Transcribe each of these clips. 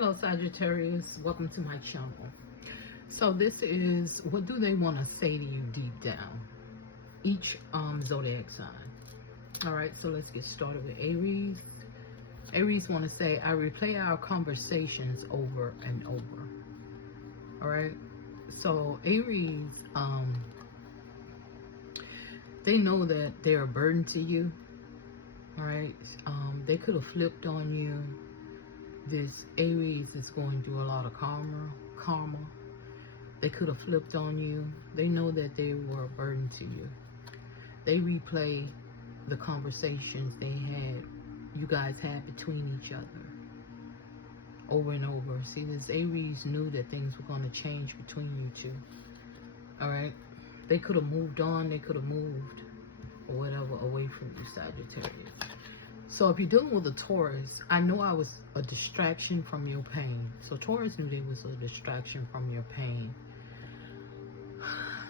Hello Sagittarius, welcome to my channel. So this is, what do they want to say to you deep down? Each zodiac sign. Alright, so let's get started with Aries. Aries want to say, I replay our conversations over and over. Alright, so Aries, they know that they're a burden to you. Alright, they could have flipped on you. This Aries is going through a lot of karma. They could have flipped on you. They know that they were a burden to you. They replay the conversations you guys had between each other over and over. See, this Aries knew that things were going to change between you two. Alright? They could have moved on. They could have moved or whatever away from you, Sagittarius. So if you're dealing with a Taurus, I know I was a distraction from your pain. So Taurus knew they was a distraction from your pain.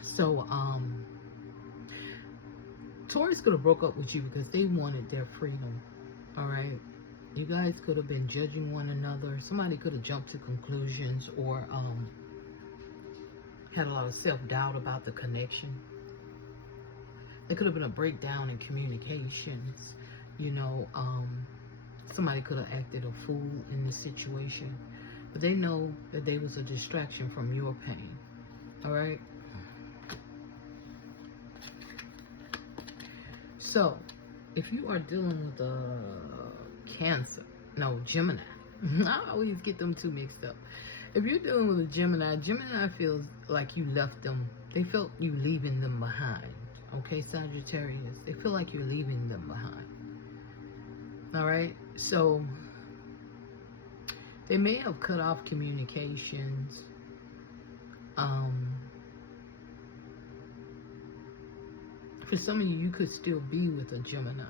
So Taurus could have broke up with you because they wanted their freedom. Alright? You guys could have been judging one another. Somebody could have jumped to conclusions or had a lot of self-doubt about the connection. There could have been a breakdown in communications. You know, somebody could have acted a fool in this situation. But they know that they was a distraction from your pain. Alright? So, if you are dealing with a Cancer, no, Gemini. I always get them two mixed up. If you're dealing with a Gemini, Gemini feels like you left them. They felt you leaving them behind. Okay, Sagittarius? They feel like you're leaving them behind. Alright, so they may have cut off communications. For some of you, you could still be with a Gemini.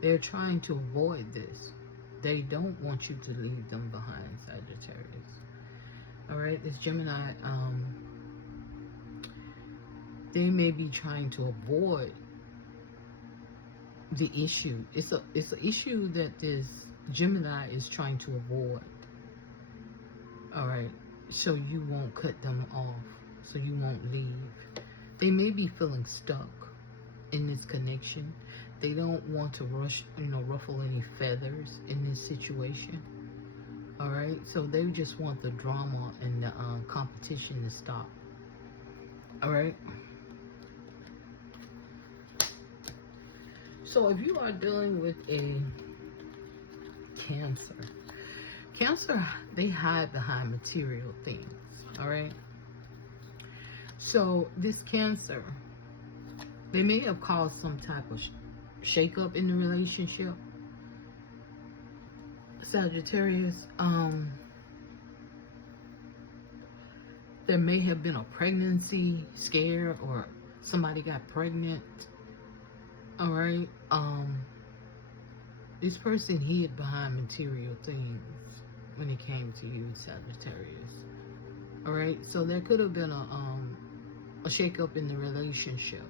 They're trying to avoid this. They don't want you to leave them behind, Sagittarius. Alright, this Gemini, they may be trying to avoid the issue. It's an issue that this Gemini is trying to avoid. Alright, so you won't cut them off, so you won't leave. They may be feeling stuck in this connection. They don't want to ruffle any feathers in this situation. Alright, so they just want the drama and the competition to stop. Alright. So if you are dealing with a Cancer, they hide behind material things. Alright. So this Cancer, they may have caused some type of shake-up in the relationship. Sagittarius, there may have been a pregnancy scare or somebody got pregnant. Alright, this person hid behind material things when it came to you, Sagittarius. Alright, so there could have been a shake-up in the relationship.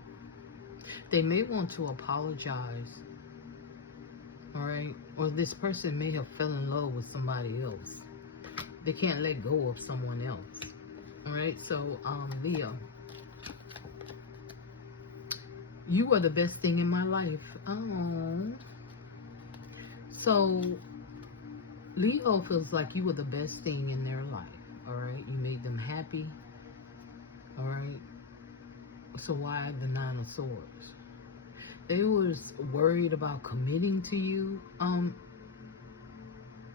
They may want to apologize. Alright, or this person may have fell in love with somebody else. They can't let go of someone else. Alright, so Leo, you are the best thing in my life. Oh. So, Leo feels like you were the best thing in their life. Alright, you made them happy. Alright, so why the Nine of Swords? They was worried about committing to you,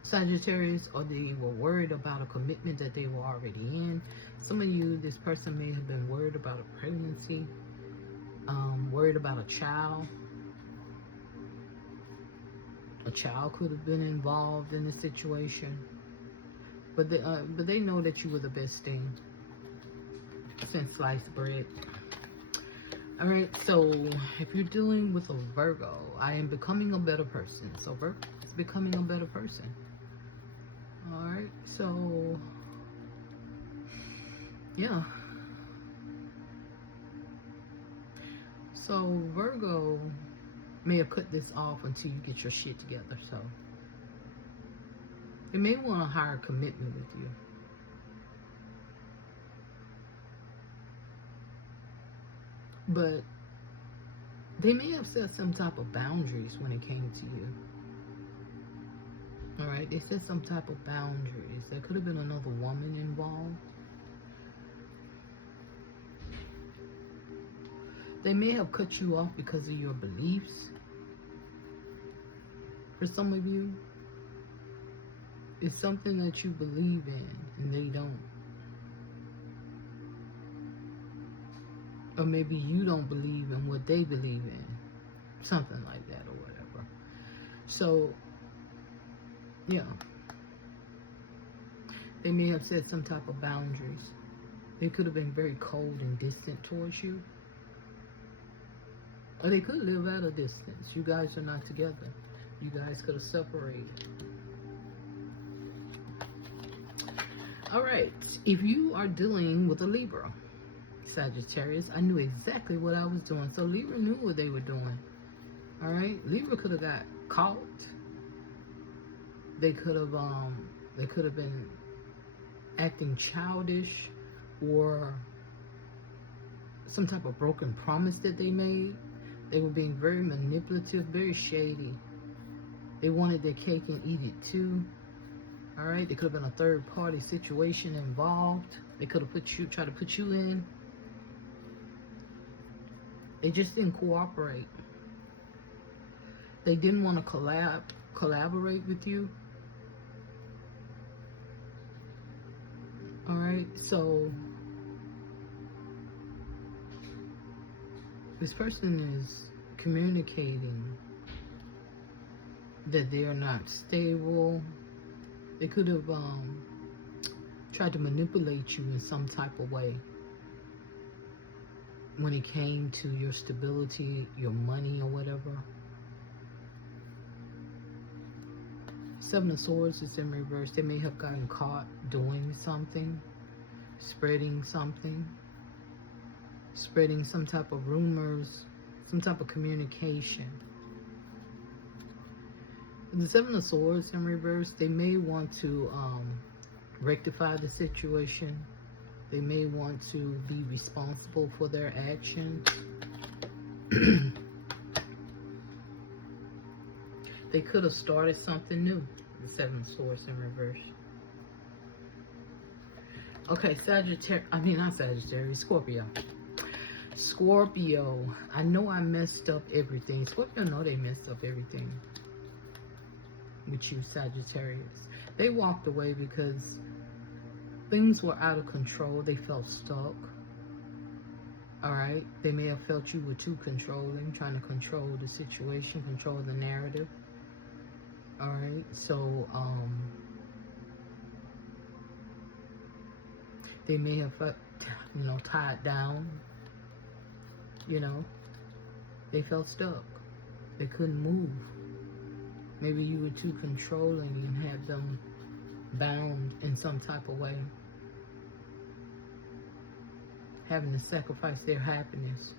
Sagittarius, or they were worried about a commitment that they were already in. Some of you, this person may have been worried about a pregnancy. Worried about a child. A child could have been involved in the situation. But they know that you were the best thing since sliced bread. Alright, so if you're dealing with a Virgo, I am becoming a better person. So Virgo is becoming a better person. Alright, so yeah. So Virgo may have cut this off until you get your shit together. So They may want a higher commitment with you. But they may have set some type of boundaries when it came to you. All right, they set some type of boundaries. There could have been another woman involved. They may have cut you off because of your beliefs. For some of you, it's something that you believe in and they don't. Or maybe you don't believe in what they believe in. Something like that or whatever. So, yeah. They may have set some type of boundaries. They could have been very cold and distant towards you. Or they could live at a distance. You guys are not together. You guys could have separated. All right. If you are dealing with a Libra, Sagittarius, I knew exactly what I was doing. So Libra knew what they were doing. All right. Libra could have got caught. They could have been acting childish, or some type of broken promise that they made. They were being very manipulative, very shady. They wanted their cake and eat it too. All right. There could have been a third party situation involved. They could have tried to put you in. They just didn't cooperate. They didn't want to collaborate with you. All right. So this person is communicating that they are not stable. They could have tried to manipulate you in some type of way when it came to your stability, your money, or whatever. Seven of Swords is in reverse. They may have gotten caught doing something, spreading something, spreading some type of rumors, some type of communication. The Seven of Swords in reverse, they may want to rectify the situation. They may want to be responsible for their actions. They could have started something new. The Seven of Swords in reverse. Okay, Scorpio. Scorpio, I know I messed up everything. Scorpio know they messed up everything with you, Sagittarius. They walked away because things were out of control. They felt stuck. All right. They may have felt you were too controlling, trying to control the situation, control the narrative. All right. So, they may have, tied down. They felt stuck. They couldn't move. Maybe you were too controlling and had them bound in some type of way, having to sacrifice their happiness.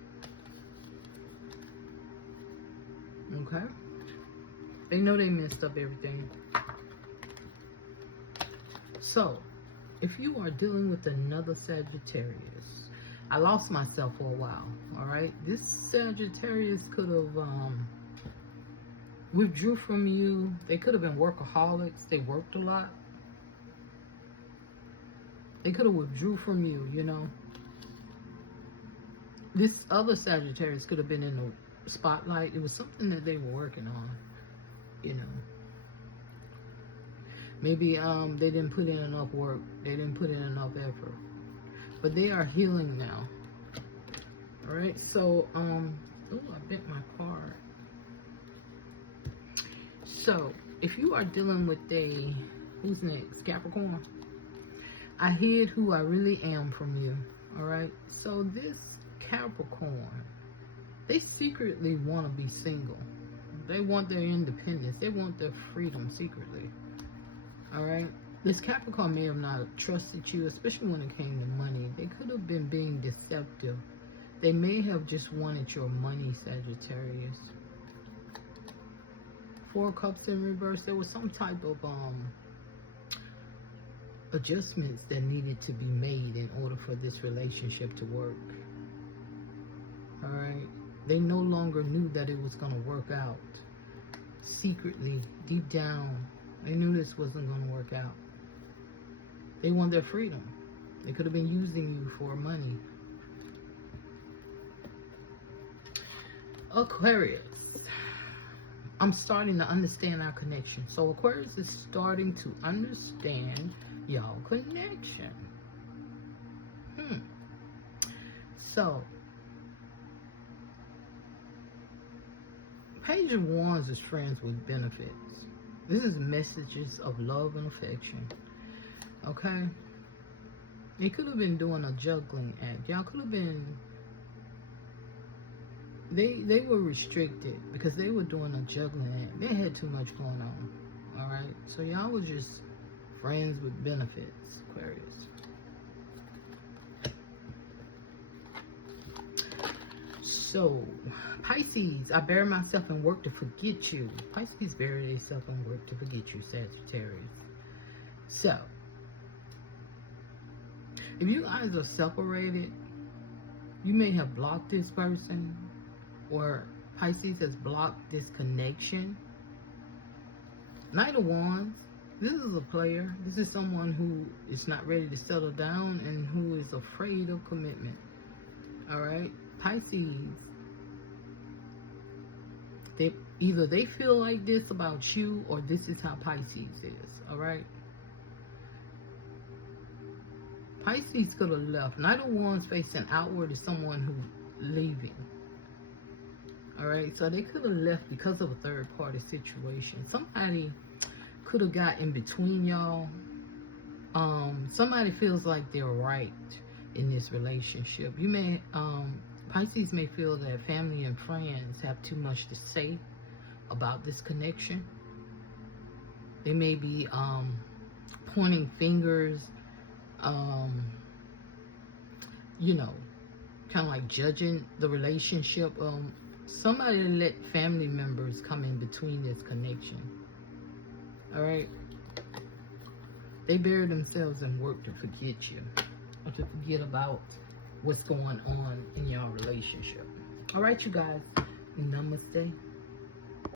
Okay? They know they messed up everything. So, if you are dealing with another Sagittarius, I lost myself for a while, all right? This Sagittarius could have withdrew from you. They could have been workaholics. They worked a lot. They could have withdrew from you, This other Sagittarius could have been in the spotlight. It was something that they were working on, Maybe they didn't put in enough work. They didn't put in enough effort. But they are healing now. All right, so, I bent my card. So, if you are dealing with who's next? Capricorn. I hid who I really am from you. All right, so this Capricorn, they secretly want to be single. They want their independence. They want their freedom secretly. All right. This Capricorn may have not trusted you, especially when it came to money. They could have been being deceptive. They may have just wanted your money, Sagittarius. Four of Cups in reverse. There was some type of adjustments that needed to be made in order for this relationship to work. All right? They no longer knew that it was going to work out. Secretly, deep down, they knew this wasn't going to work out. They want their freedom. They could have been using you for money. Aquarius. I'm starting to understand our connection. So Aquarius is starting to understand y'all connection. So Page of Wands is friends with benefits. This is messages of love and affection. Okay? They could have been doing a juggling act. Y'all could have been... They were restricted because they were doing a juggling act. They had too much going on. Alright? So y'all were just friends with benefits, Aquarius. So, Pisces, I bury myself and work to forget you. Pisces bury themselves and work to forget you, Sagittarius. So, if you guys are separated, you may have blocked this person, or Pisces has blocked this connection. Knight of Wands, this is a player. This is someone who is not ready to settle down and who is afraid of commitment. Alright? Pisces, either they feel like this about you, or this is how Pisces is. Alright? Pisces could have left. Knight of Wands facing outward is someone who's leaving. Alright? So they could have left because of a third party situation. Somebody could have got in between y'all. Somebody feels like they're right in this relationship. You may, Pisces may feel that family and friends have too much to say about this connection. They may be pointing fingers, you know, kind of like judging the relationship. Somebody let family members come in between this connection. Alright? They bury themselves and work to forget you, or to forget about what's going on in your relationship. Alright, you guys. Namaste.